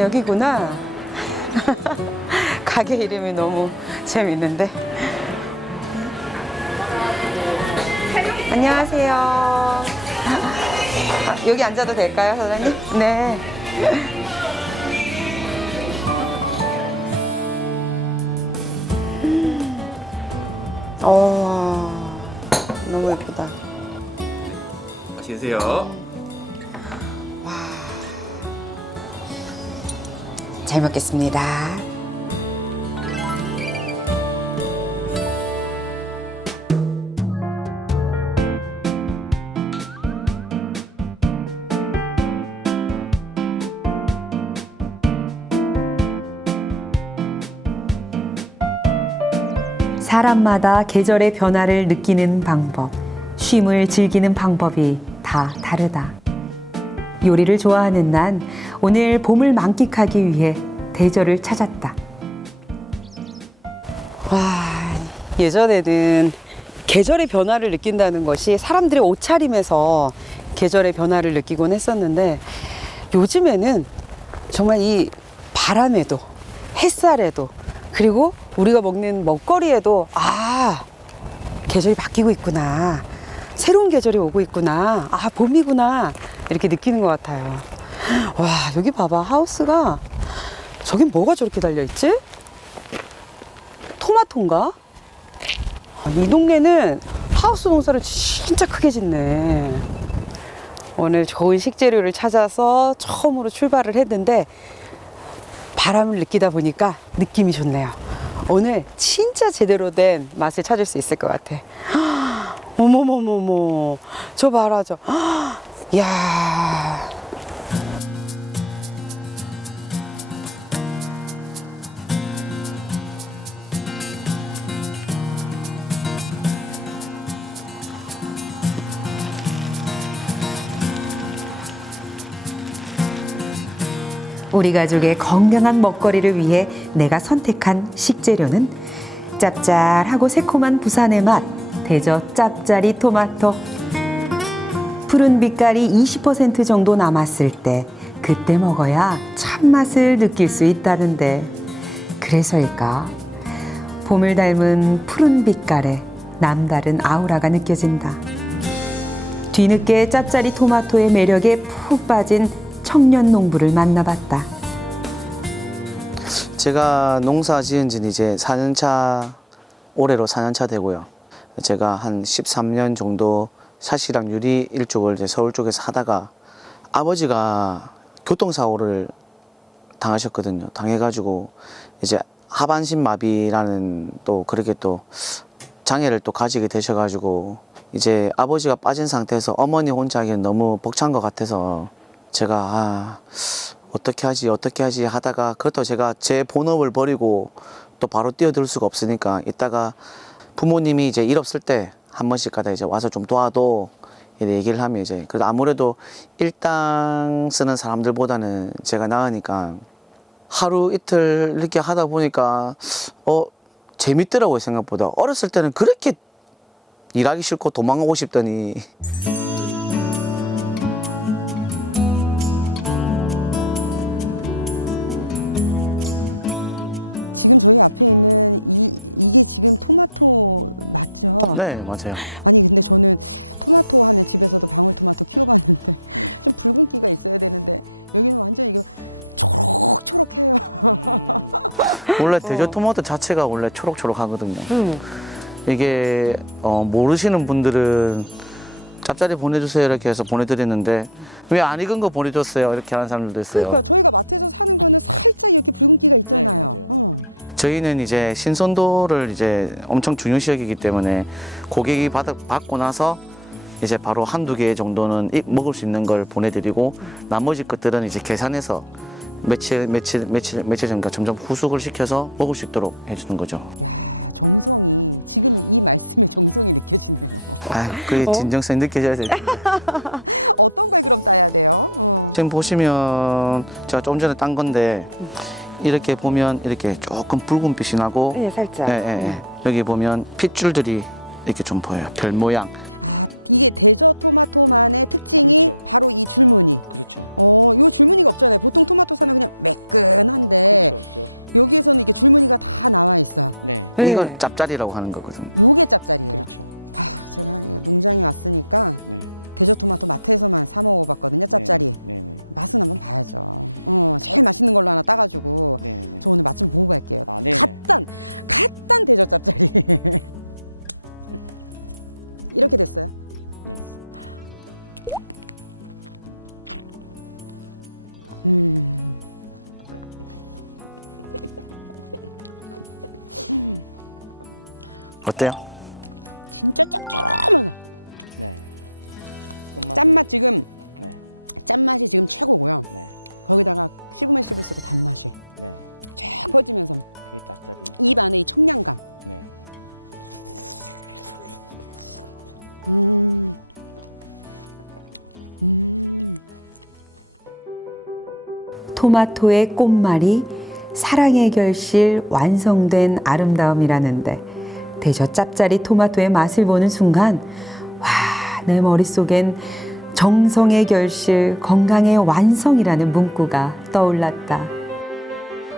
여기구나. 가게 이름이 너무 재밌는데. 안녕하세요. 여기 앉아도 될까요, 사장님? 네. 너무 예쁘다. 맛있게 드세요. 잘 먹겠습니다. 사람마다 계절의 변화를 느끼는 방법, 쉼을 즐기는 방법이 다 다르다. 요리를 좋아하는 난 오늘 봄을 만끽하기 위해 대저를 찾았다. 와, 예전에는 계절의 변화를 느낀다는 것이 사람들의 옷차림에서 계절의 변화를 느끼곤 했었는데, 요즘에는 정말 이 바람에도 햇살에도 그리고 우리가 먹는 먹거리에도 계절이 바뀌고 있구나, 새로운 계절이 오고 있구나, 봄이구나 이렇게 느끼는 것 같아요. 와, 여기 봐봐. 하우스가, 저긴 뭐가 저렇게 달려있지? 토마토인가? 이 동네는 하우스 농사를 진짜 크게 짓네. 오늘 좋은 식재료를 찾아서 처음으로 출발을 했는데 바람을 느끼다 보니까 느낌이 좋네요. 오늘 진짜 제대로 된 맛을 찾을 수 있을 것 같아. 어머머머머, 저 봐라, 저. 이야. 우리 가족의 건강한 먹거리를 위해 내가 선택한 식재료는 짭짤하고 새콤한 부산의 맛, 대저 짭짜리 토마토. 푸른 빛깔이 20% 정도 남았을 때 그때 먹어야 참맛을 느낄 수 있다는데, 그래서일까? 봄을 닮은 푸른 빛깔에 남다른 아우라가 느껴진다. 뒤늦게 짭짜리 토마토의 매력에 푹 빠진 청년 농부를 만나봤다. 제가 농사 지은 지는 이제 4년차, 올해로 4년차 되고요. 제가 한 13년 정도 샷이랑 유리 일쪽을 이제 서울 쪽에서 하다가 아버지가 교통사고를 당하셨거든요. 당해가지고 이제 하반신 마비라는 또 그렇게 또 장애를 또 가지게 되셔가지고 이제 아버지가 빠진 상태에서 어머니 혼자 하기엔 너무 벅찬 것 같아서 제가 어떻게 하지 하다가, 그것도 제가 제 본업을 버리고 또 바로 뛰어들 수가 없으니까 이따가 부모님이 이제 일 없을 때 한 번씩 가다 이제 와서 좀 도와도 얘기를 하면 이제, 그래도 아무래도 일당 쓰는 사람들보다는 제가 나으니까 하루 이틀 이렇게 하다 보니까 재밌더라고요. 생각보다. 어렸을 때는 그렇게 일하기 싫고 도망가고 싶더니 네, 맞아요. 원래 대저토마토 자체가 원래 초록초록하거든요. 이게 모르시는 분들은 짭짜리 보내주세요 이렇게 해서 보내드리는데, 왜 안 익은 거 보내줬어요 이렇게 하는 사람들도 있어요. 저희는 이제 신선도를 이제 엄청 중요시 여기기 때문에 고객이 받고 나서 이제 바로 한두 개 정도는 먹을 수 있는 걸 보내드리고, 나머지 것들은 이제 계산해서 며칠 전까 점점 후숙을 시켜서 먹을 수 있도록 해주는 거죠. 그게 진정성이 느껴져야 될 텐데. 지금 보시면 제가 조금 전에 딴 건데, 이렇게 보면 이렇게 조금 붉은빛이 나고, 네, 살짝. 여기 보면 핏줄들이 이렇게 좀 보여요. 별 모양. 네. 이걸 짭짜리라고 하는 거거든요. 어때요? 토마토의 꽃말이 사랑의 결실 완성된 아름다움이라는데 대저 짭짜리 토마토의 맛을 보는 순간 와, 내 머릿속엔 정성의 결실 건강의 완성이라는 문구가 떠올랐다.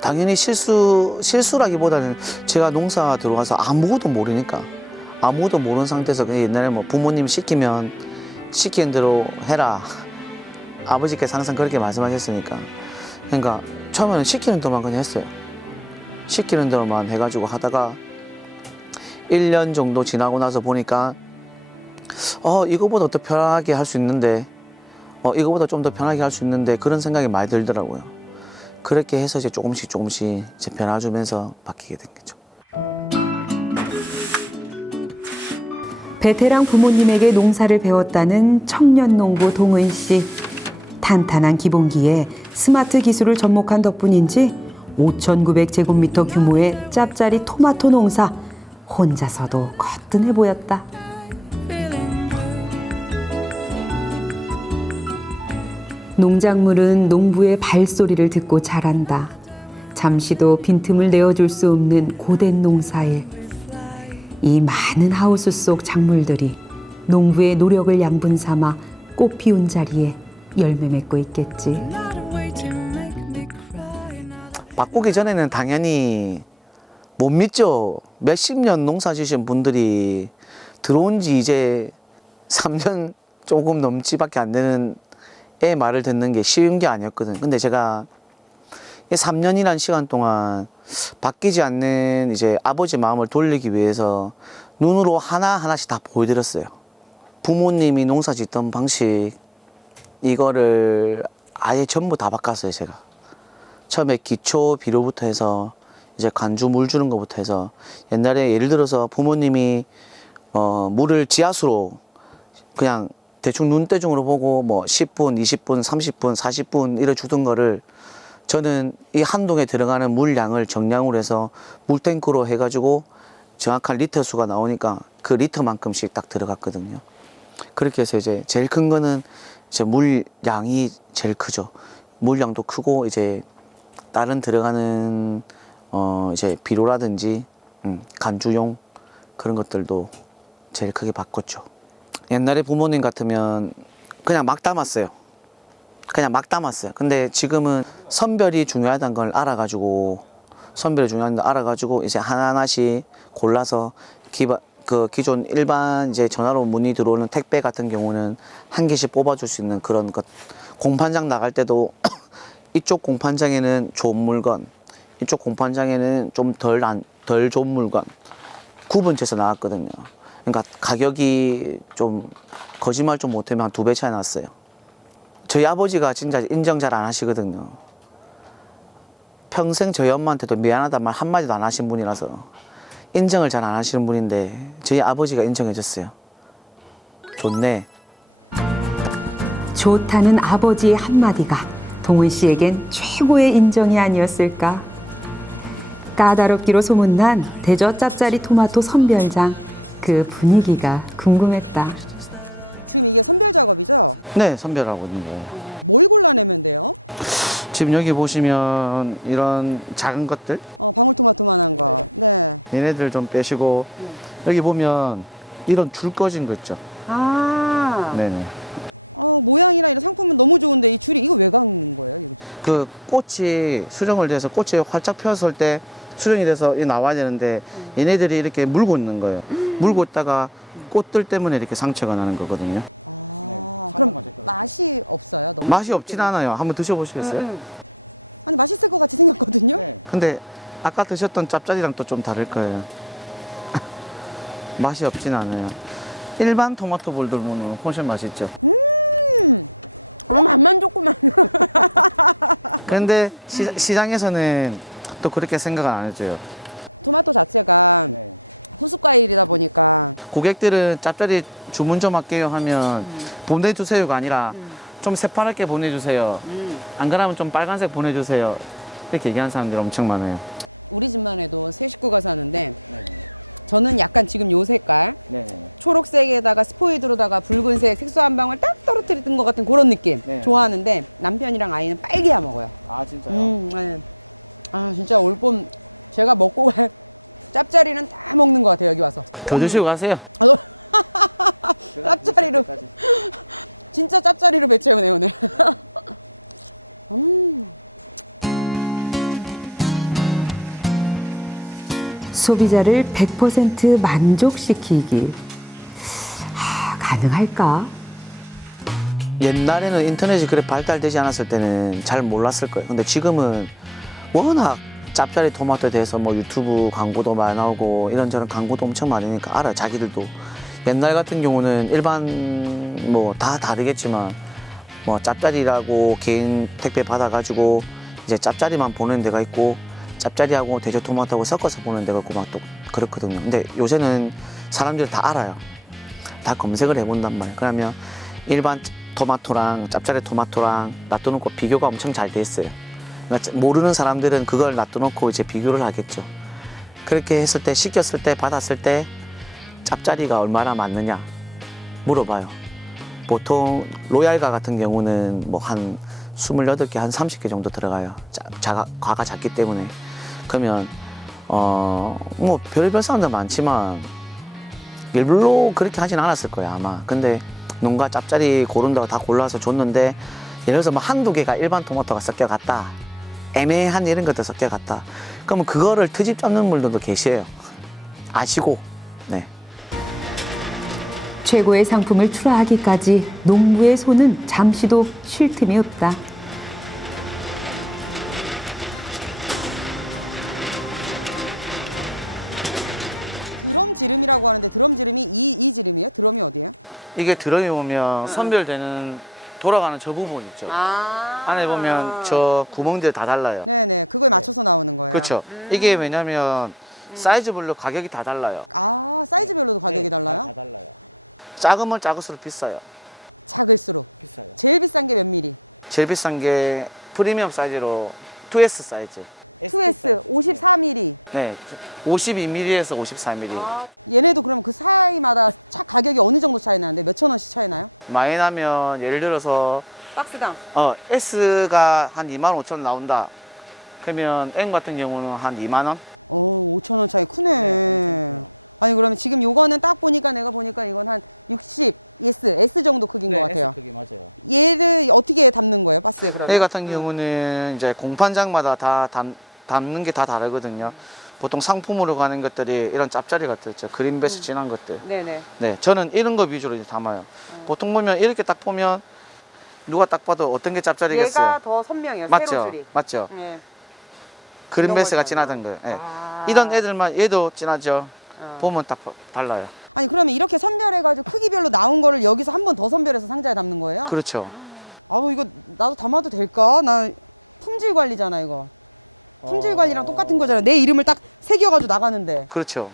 당연히 실수라기보다는 제가 농사 들어와서 아무것도 모르니까 아무것도 모르는 상태에서 그냥 옛날에 뭐 부모님 시키면 시키는 대로 해라. 아버지께서 항상 그렇게 말씀하셨으니까. 그러니까 처음에는 시키는 대로만 그냥 했어요. 시키는 대로만 해가지고 하다가 1년 정도 지나고 나서 보니까 이거보다 더 편하게 할 수 있는데 이거보다 좀 더 편하게 할 수 있는데 그런 생각이 많이 들더라고요. 그렇게 해서 이제 조금씩 이제 변화주면서 바뀌게 된 거죠. 베테랑 부모님에게 농사를 배웠다는 청년 농부 동은 씨. 탄탄한 기본기에 스마트 기술을 접목한 덕분인지 5,900제곱미터 규모의 짭짜리 토마토 농사 혼자서도 거뜬해 보였다. 농작물은 농부의 발소리를 듣고 자란다. 잠시도 빈틈을 내어줄 수 없는 고된 농사일. 이 많은 하우스 속 작물들이 농부의 노력을 양분 삼아 꽃 피운 자리에 열매 맺고 있겠지. 바꾸기 전에는 당연히 못 믿죠. 몇십 년 농사 지신 분들이 들어온 지 이제 3년 조금 넘지밖에 안 되는 애 말을 듣는 게 쉬운 게 아니었거든. 근데 제가 3년이란 시간 동안 바뀌지 않는 이제 아버지 마음을 돌리기 위해서 눈으로 하나하나씩 다 보여드렸어요. 부모님이 농사 짓던 방식, 이거를 아예 전부 다 바꿨어요, 제가. 처음에 기초 비료부터 해서 이제 관주 물 주는 것부터 해서 옛날에 예를 들어서 부모님이 물을 지하수로 그냥 대충 눈대중으로 보고 뭐 10분, 20분, 30분, 40분 이래 주던 거를 저는 이 한 동에 들어가는 물량을 정량으로 해서 물탱크로 해가지고 정확한 리터 수가 나오니까 그 리터만큼씩 딱 들어갔거든요. 그렇게 해서 이제 제일 큰 거는 이제 물량이 제일 크죠. 물량도 크고 이제 다른 들어가는 이제 비료라든지 간주용 그런 것들도 제일 크게 바꿨죠. 옛날에 부모님 같으면 그냥 막 담았어요. 근데 지금은 선별이 중요하다는 걸 알아가지고 이제 하나하나씩 골라서 기존 일반 이제 전화로 문의 들어오는 택배 같은 경우는 한 개씩 뽑아줄 수 있는 그런 것. 공판장 나갈 때도 이쪽 공판장에는 좋은 물건, 이쪽 공판장에는 좀 덜 좋은 물건 구분해서 나왔거든요. 그러니까 가격이 좀 거짓말 좀 못하면 한 2배 차이 났어요. 저희 아버지가 진짜 인정 잘 안 하시거든요. 평생 저희 엄마한테도 미안하단 말 한마디도 안 하신 분이라서 인정을 잘 안 하시는 분인데 저희 아버지가 인정해 줬어요. 좋네. 좋다는 아버지의 한마디가 동은 씨에겐 최고의 인정이 아니었을까. 까다롭기로 소문난 대저 짭짜리 토마토 선별장, 그 분위기가 궁금했다. 네, 선별하고 있는 거예요. 지금 여기 보시면 이런 작은 것들 얘네들 좀 빼시고 여기 보면 이런 줄 꺼진 거 있죠. 네네. 그 꽃이 수정을 돼서 꽃이 활짝 폈을 때 수정이 돼서 이 나와야 되는데 얘네들이 이렇게 물고 있는 거예요. 물고 있다가 꽃들 때문에 이렇게 상처가 나는 거거든요. 맛이 없진 않아요. 한번 드셔보시겠어요? 근데 아까 드셨던 짭짜리랑 또 좀 다를 거예요. 맛이 없진 않아요. 일반 토마토 볼들보는 훨씬 맛있죠. 근데 시장에서는 또 그렇게 생각을 안 해줘요. 고객들은 짭짜리 주문 좀 할게요 하면 보내주세요가 아니라 좀 새파랗게 보내주세요. 안 그러면 좀 빨간색 보내주세요. 이렇게 얘기하는 사람들이 엄청 많아요. 더 드시고 가세요. 소비자를 100% 만족시키기. 가능할까? 옛날에는 인터넷이 그래 발달되지 않았을 때는 잘 몰랐을 거예요. 근데 지금은 워낙 짭짜리 토마토에 대해서 뭐 유튜브 광고도 많이 나오고 이런저런 광고도 엄청 많으니까 알아요. 자기들도. 옛날 같은 경우는 일반 뭐 다 다르겠지만 뭐 짭짜리라고 개인 택배 받아가지고 이제 짭짜리만 보내는 데가 있고 짭짜리하고 대저 토마토하고 섞어서 보내는 데가 있고 막 또 그렇거든요. 근데 요새는 사람들이 다 알아요. 다 검색을 해본단 말이에요. 그러면 일반 토마토랑 짭짜리 토마토랑 놔둬놓고 비교가 엄청 잘 돼 있어요. 그러니까 모르는 사람들은 그걸 놔둬놓고 이제 비교를 하겠죠. 그렇게 했을 때 시켰을 때 받았을 때 짭짜리가 얼마나 맞느냐 물어봐요. 보통 로얄가 같은 경우는 뭐 한 28개, 한 30개 정도 들어가요. 과가 작기 때문에. 그러면 뭐 별의별 사람들 많지만 일부러 그렇게 하진 않았을 거예요 아마. 근데 농가 짭짜리 고른다고 다 골라서 줬는데 예를 들어서 뭐 한두 개가 일반 토마토가 섞여갔다, 애매한 이런 것들 섞여갔다, 그러면 그거를 트집 잡는 분들도 계세요. 아시고. 네. 최고의 상품을 출하하기까지 농부의 손은 잠시도 쉴 틈이 없다. 이게 드럼이 보면 선별되는 돌아가는 저 부분 있죠. 안에 보면 저 구멍들 다 달라요. 그렇죠. 이게 왜냐면 사이즈별로 가격이 다 달라요. 작으면 작을수록 비싸요. 제일 비싼 게 프리미엄 사이즈로 2S 사이즈. 네, 52mm에서 54mm. 많이 나면 예를 들어서 박스당. S가 한 25,000원 나온다. 그러면 M 같은 경우는 한 2만 원? A 같은 경우는 이제 공판장마다 다 담는 게 다 다르거든요. 보통 상품으로 가는 것들이 이런 짭짜리 같은 있죠. 그린베스 진한 것들. 네네. 네, 저는 이런 거 위주로 이제 담아요. 보통 보면 이렇게 딱 보면 누가 딱 봐도 어떤 게 짭짜리겠어요? 얘가 더 선명해요. 맞죠? 세로줄이. 맞죠? 네. 그린베스가 이런 진하던 거예요. 네. 아. 이런 애들만 얘도 진하죠. 어. 보면 딱 달라요. 그렇죠. 그렇죠.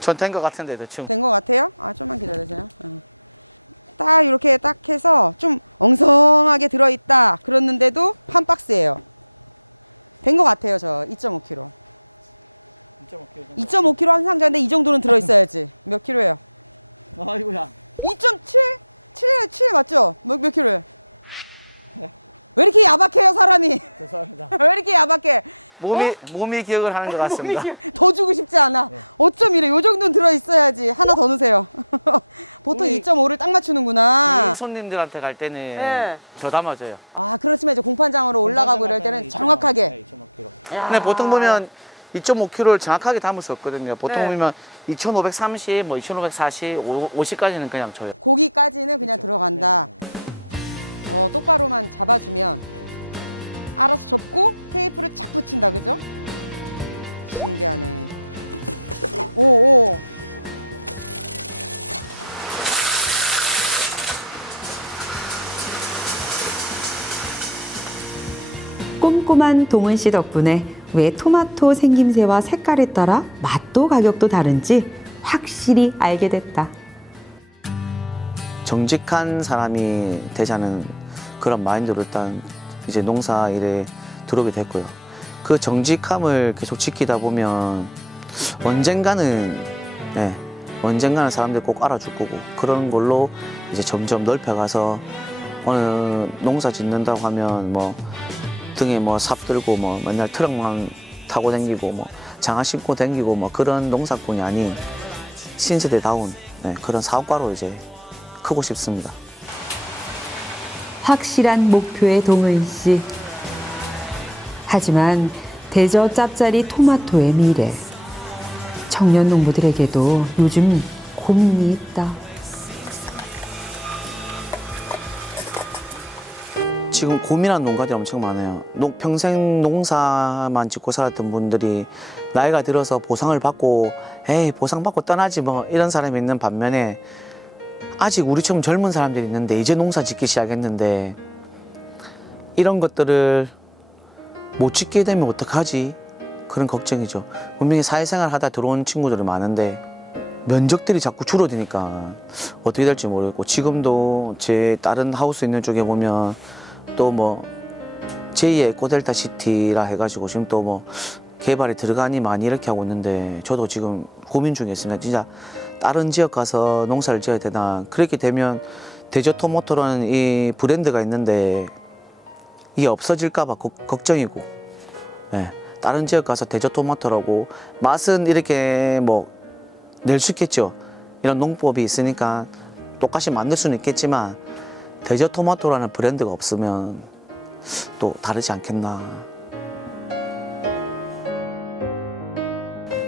전 된 것 같은데 대충. 몸이 기억을 하는 것 같습니다. 손님들한테 갈 때는 네. 더 담아줘요. 근데 보통 보면 2.5kg를 정확하게 담을 수 없거든요. 보통 네. 보면 2,530, 뭐 2,540, 50까지는 그냥 줘요. 꼼꼼한 동은 씨 덕분에 왜 토마토 생김새와 색깔에 따라 맛도 가격도 다른지 확실히 알게 됐다. 정직한 사람이 되자는 그런 마인드로 일단 이제 농사 일에 들어오게 됐고요. 그 정직함을 계속 지키다 보면 언젠가는 사람들이 꼭 알아줄 거고 그런 걸로 이제 점점 넓혀가서 어느 농사 짓는다고 하면 뭐 등에 뭐 삽 들고 뭐 맨날 트럭만 타고 다니고 뭐 장화 신고 다니고 뭐 그런 농사꾼이 아닌 신세대다운 그런 사업가로 이제 크고 싶습니다. 확실한 목표의 동은 씨. 하지만 대저 짭짜리 토마토의 미래. 청년 농부들에게도 요즘 고민이 있다. 지금 고민한 농가들이 엄청 많아요. 평생 농사만 짓고 살았던 분들이 나이가 들어서 보상을 받고 에이 보상 받고 떠나지 뭐 이런 사람이 있는 반면에 아직 우리처럼 젊은 사람들이 있는데 이제 농사 짓기 시작했는데 이런 것들을 못 짓게 되면 어떡하지? 그런 걱정이죠. 분명히 사회생활 하다 들어온 친구들이 많은데 면적들이 자꾸 줄어드니까 어떻게 될지 모르겠고 지금도 제 다른 하우스 있는 쪽에 보면 또 뭐 제2의 에코델타 시티라 해가지고 지금 또 뭐 개발에 들어가니 많이 이렇게 하고 있는데 저도 지금 고민 중에 있습니다. 진짜 다른 지역 가서 농사를 지어야 되나. 그렇게 되면 대저토마토라는 이 브랜드가 있는데 이게 없어질까 봐 걱정이고 다른 지역 가서 대저토마토라고 맛은 이렇게 뭐 낼 수 있겠죠. 이런 농법이 있으니까 똑같이 만들 수는 있겠지만 대저토마토라는 브랜드가 없으면 또 다르지 않겠나.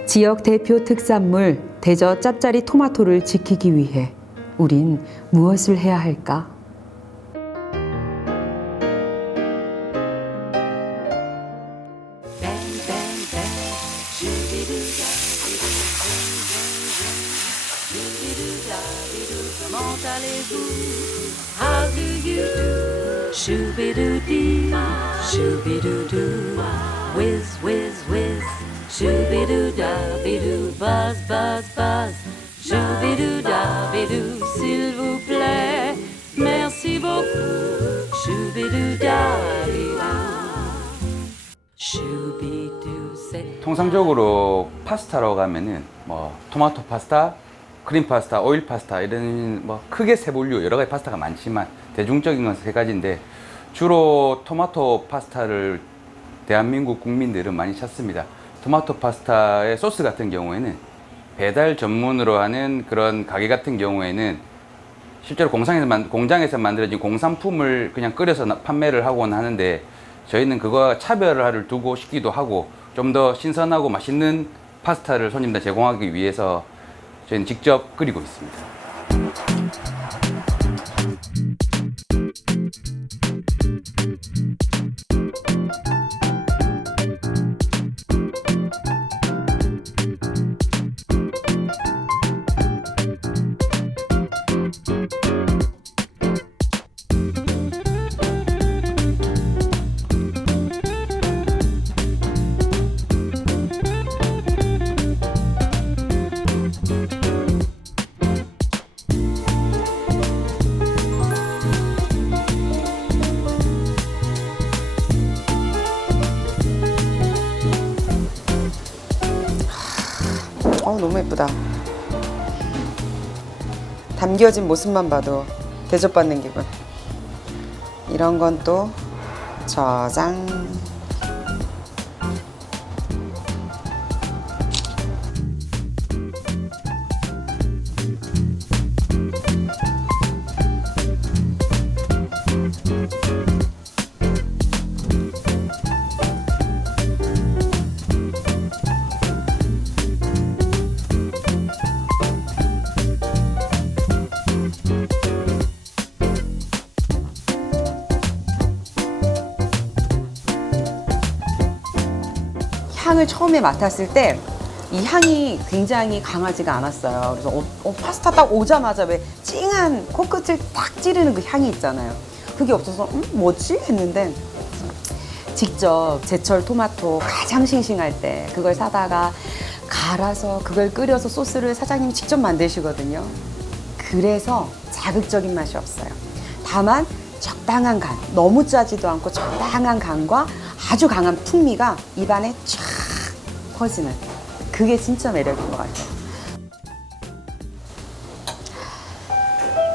지역 대표 특산물 대저 짭짜리 토마토를 지키기 위해 우린 무엇을 해야 할까? How do you do? Shoo-be-doo-dee, shoo-be-doo-doo. Whiz, whiz, whiz. Shoo-be-doo-da-be-doo. Buzz, buzz, buzz. Shoo-be-doo-da-be-doo. S'il vous plaît, merci beaucoup. Shoo-be-doo-da-be-doo. Shoo-be-doo, say. 통상적으로 파스타라고 하면은 뭐 토마토 파스타, 크림 파스타, 오일 파스타 이런 뭐 크게 세 분류 여러 가지 파스타가 많지만 대중적인 건 세 가지인데 주로 토마토 파스타를 대한민국 국민들은 많이 찾습니다. 토마토 파스타의 소스 같은 경우에는 배달 전문으로 하는 그런 가게 같은 경우에는 실제로 공장에서 만들어진 공산품을 그냥 끓여서 판매를 하곤 하는데 저희는 그거와 차별화를 두고 싶기도 하고 좀 더 신선하고 맛있는 파스타를 손님들 제공하기 위해서 저희는 직접 끓이고 있습니다. 너무 예쁘다. 담겨진 모습만 봐도 대접받는 기분. 이런 건 또 저장. 향을 처음에 맡았을 때 이 향이 굉장히 강하지가 않았어요. 그래서 파스타 딱 오자마자 왜 찡한 코끝을 딱 찌르는 그 향이 있잖아요. 그게 없어서 뭐지? 했는데 직접 제철 토마토 가장 싱싱할 때 그걸 사다가 갈아서 그걸 끓여서 소스를 사장님이 직접 만드시거든요. 그래서 자극적인 맛이 없어요. 다만 적당한 간, 너무 짜지도 않고 적당한 간과 아주 강한 풍미가 입안에 쫙 퍼지는, 그게 진짜 매력인 것 같아요.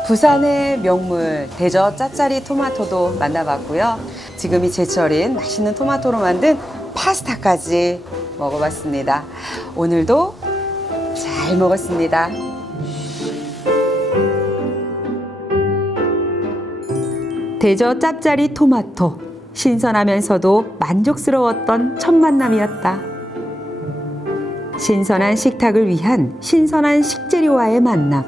부산의 명물 대저 짜짜리 토마토도 만나봤고요. 지금이 제철인 맛있는 토마토로 만든 파스타까지 먹어봤습니다. 오늘도 잘 먹었습니다. 대저 짭짜리 토마토, 신선하면서도 만족스러웠던 첫 만남이었다. 신선한 식탁을 위한 신선한 식재료와의 만남.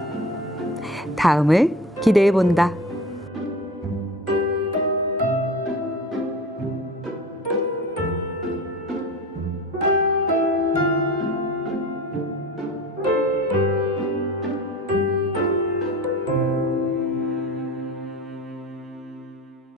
다음을 기대해 본다.